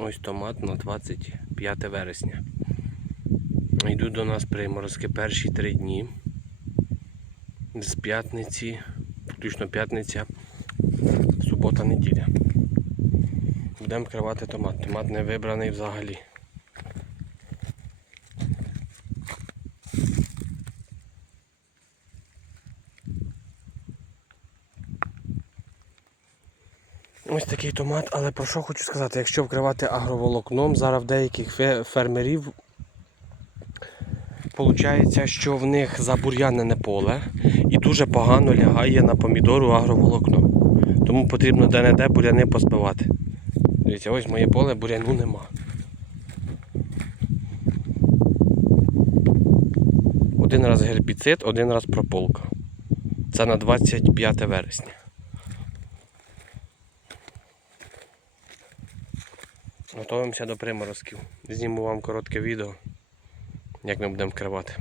Ось томат на 25 вересня. Йдуть до нас приморозки перші три дні. З п'ятниці, включно п'ятниця, субота, неділя. Будемо вкривати томат. Томат не вибраний взагалі. Ось такий томат, але про що хочу сказати, якщо вкривати агроволокном, зараз в деяких фермерів Получається, що в них забур'янене поле і дуже погано лягає на помідору агроволокно. Тому потрібно де-не-де буряни поспивати. Дивіться, ось моє поле буряну нема. Один раз гербіцид, один раз прополка. Це на 25 вересня. Готуємося до приморозків. Зніму вам коротке відео, як ми будемо вкривати.